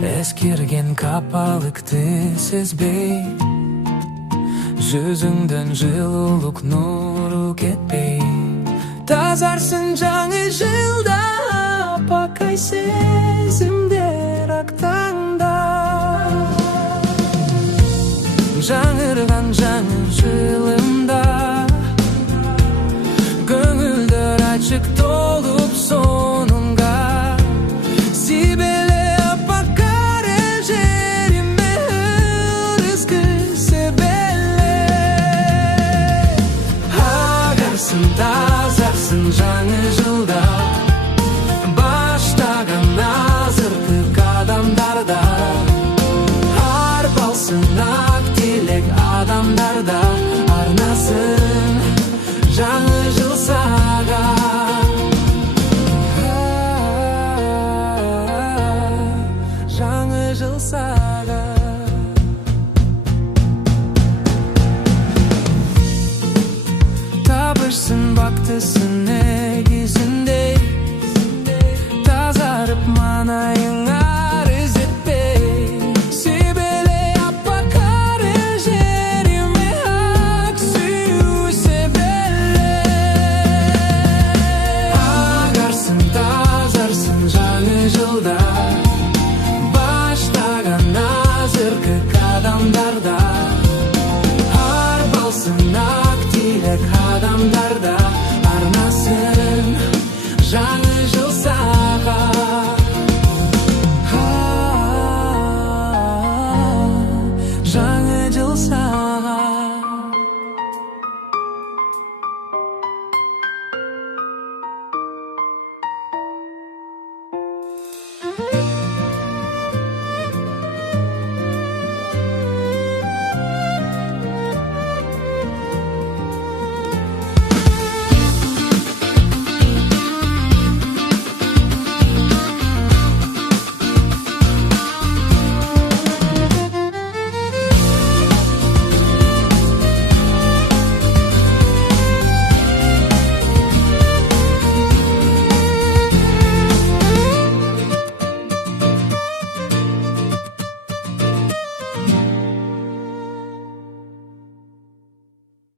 Eskirgen kapalıktı sezbey, жүзіңден жылулық нұры кетпей. Тазарсың жаңа жылда, пакай сезімдер ақтаңда. Жаңырған жаңа жылымда, көңілдер açık толып соныңға. Сибеле апакаре жеріме ырызғы себеле. Ағарсың, тазарсың жаңа жылда, баштаған азырғы қадамдарда. Арбалсың ақ тілек адамдарда, арнасың жаңа жыл саған. Жаңа жыл саған. Табышсың бақтысын егізіндей, тазарып манайыңа.